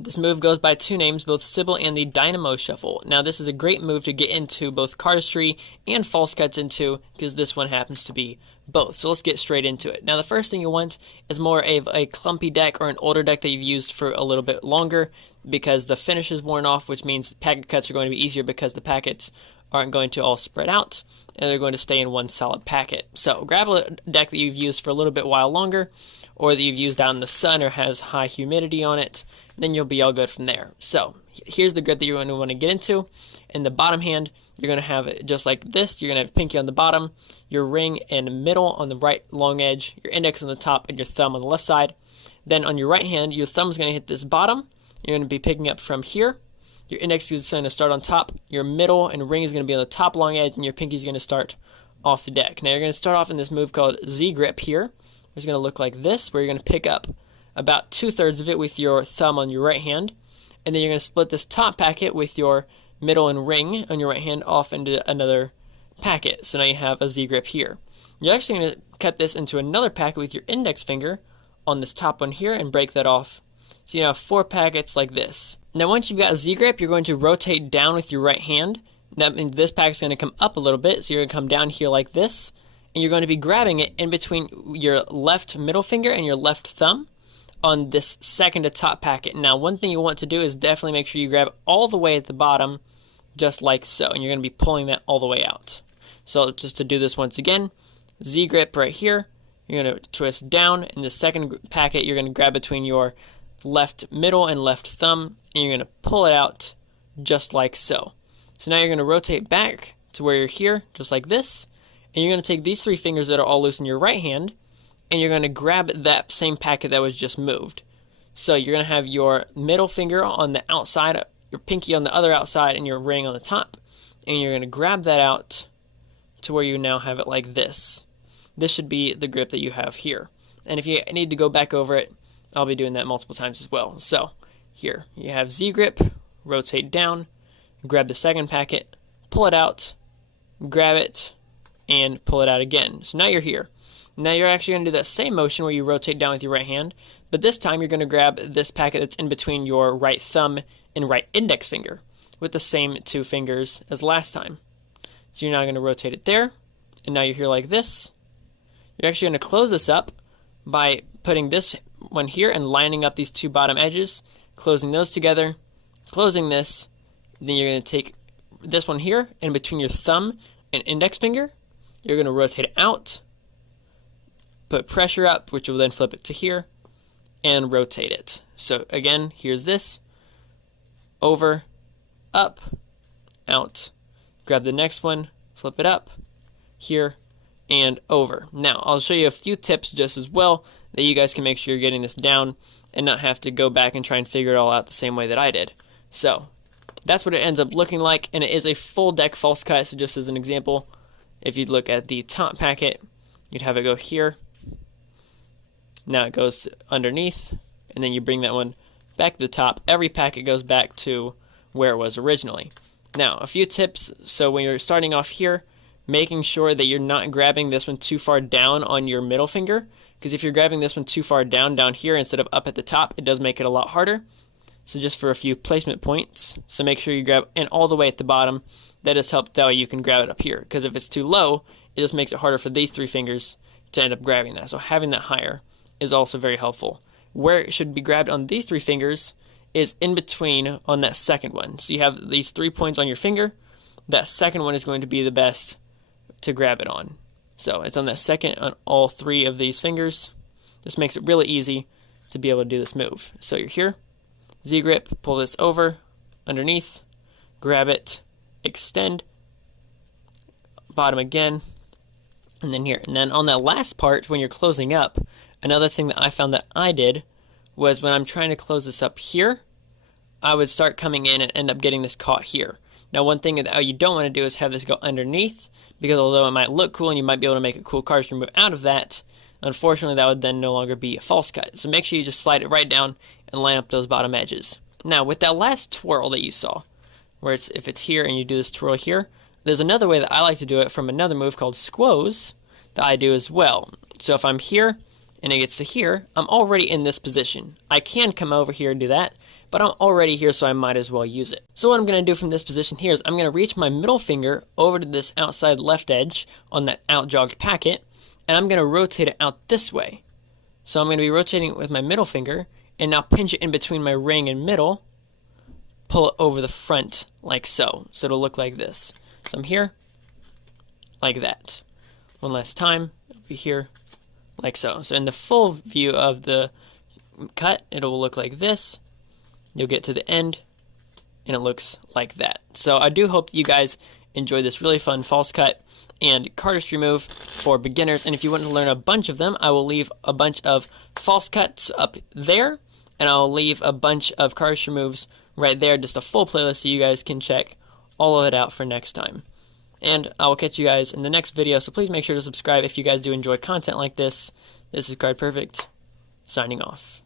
This move goes by two names, both Sybil and the Dynamo Shuffle. Now this is a great move to get into both cardistry and false cuts into, because this one happens to be both. So let's get straight into it. Now the first thing you want is more of a clumpy deck or an older deck that you've used for a little bit longer, because the finish is worn off, which means packet cuts are going to be easier because the packets aren't going to all spread out and they're going to stay in one solid packet. So grab a deck that you've used for a little bit while longer, or that you've used out in the sun or has high humidity on it, then you'll be all good from there. So here's the grip that you're going to want to get into. In the bottom hand, you're going to have it just like this. You're going to have pinky on the bottom, your ring in middle on the right long edge, your index on the top, and your thumb on the left side. Then on your right hand, your thumb is going to hit this bottom. You're going to be picking up from here. Your index is going to start on top. Your middle and ring is going to be on the top long edge, and your pinky is going to start off the deck. Now you're going to start off in this move called Z grip here. It's going to look like this, where you're going to pick up about 2/3 of it with your thumb on your right hand, and then you're going to split this top packet with your middle and ring on your right hand off into another packet. So now you have a Z grip here. You're actually going to cut this into another packet with your index finger on this top one here and break that off. So you have 4 packets like this. Now once you've got a Z grip, you're going to rotate down with your right hand. That means this packet's going to come up a little bit, so you're going to come down here like this, and you're going to be grabbing it in between your left middle finger and your left thumb on this second to top packet. Now one thing you want to do is definitely make sure you grab all the way at the bottom, just like so, and you're going to be pulling that all the way out. So just to do this once again, Z grip right here, you're going to twist down. In the second packet, you're going to grab between your left middle and left thumb, and you're going to pull it out just like so. So now you're going to rotate back to where you're here, just like this, and you're going to take these 3 fingers that are all loose in your right hand, and you're going to grab that same packet that was just moved. So you're going to have your middle finger on the outside, your pinky on the other outside, and your ring on the top, and you're going to grab that out to where you now have it like this. This should be the grip that you have here. And if you need to go back over it, I'll be doing that multiple times as well. So here you have Z grip, rotate down, grab the second packet, pull it out, grab it, and pull it out again. So now you're here. Now you're actually going to do that same motion where you rotate down with your right hand, but this time you're going to grab this packet that's in between your right thumb and right index finger with the same 2 fingers as last time. So you're now going to rotate it there, and now you're here like this. You're actually going to close this up by putting this one here and lining up these 2 bottom edges, closing those together, closing this. Then you're going to take this one here in between your thumb and index finger. You're going to rotate it out, put pressure up, which will then flip it to here, and rotate it. So again, here's this, over, up, out. Grab the next one, flip it up, here, and over. Now, I'll show you a few tips just as well that you guys can make sure you're getting this down and not have to go back and try and figure it all out the same way that I did. So that's what it ends up looking like, and it is a full deck false cut. So just as an example, if you look at the top packet, you'd have it go here. Now it goes underneath, and then you bring that one back to the top. Every packet goes back to where it was originally. Now, a few tips. So when you're starting off here, making sure that you're not grabbing this one too far down on your middle finger, because if you're grabbing this one too far down here instead of up at the top, it does make it a lot harder. So just for a few placement points, so make sure you grab and all the way at the bottom. That just helps, that way you can grab it up here, because if it's too low, it just makes it harder for these 3 fingers to end up grabbing that. So having that higher is also very helpful. Where it should be grabbed on these 3 fingers is in between on that second one. So you have these 3 points on your finger. That second one is going to be the best to grab it on. So it's on that second on all 3 of these fingers. This makes it really easy to be able to do this move. So you're here, Z grip, pull this over, underneath, grab it, extend, bottom again, and then here. And then on that last part, when you're closing up, another thing that I found that I did was when I'm trying to close this up here, I would start coming in and end up getting this caught here. Now one thing that you don't want to do is have this go underneath, because although it might look cool and you might be able to make a cool cardistry move out of that, unfortunately that would then no longer be a false cut. So make sure you just slide it right down and line up those bottom edges. Now with that last twirl that you saw, where if it's here and you do this twirl here, there's another way that I like to do it from another move called squoze that I do as well. So if I'm here and it gets to here, I'm already in this position. I can come over here and do that, but I'm already here, so I might as well use it. So what I'm going to do from this position here is I'm going to reach my middle finger over to this outside left edge on that outjogged packet, and I'm going to rotate it out this way. So I'm going to be rotating it with my middle finger, and now pinch it in between my ring and middle, pull it over the front like so. So it'll look like this. So I'm here, like that. One last time, it'll be here, like so. So in the full view of the cut, it'll look like this. You'll get to the end, and it looks like that. So I do hope that you guys enjoy this really fun false cut and cardistry move for beginners. And if you want to learn a bunch of them, I will leave a bunch of false cuts up there, and I'll leave a bunch of cardistry moves right there, just a full playlist so you guys can check all of it out for next time. And I will catch you guys in the next video, so please make sure to subscribe if you guys do enjoy content like this. This is Card Perfect, signing off.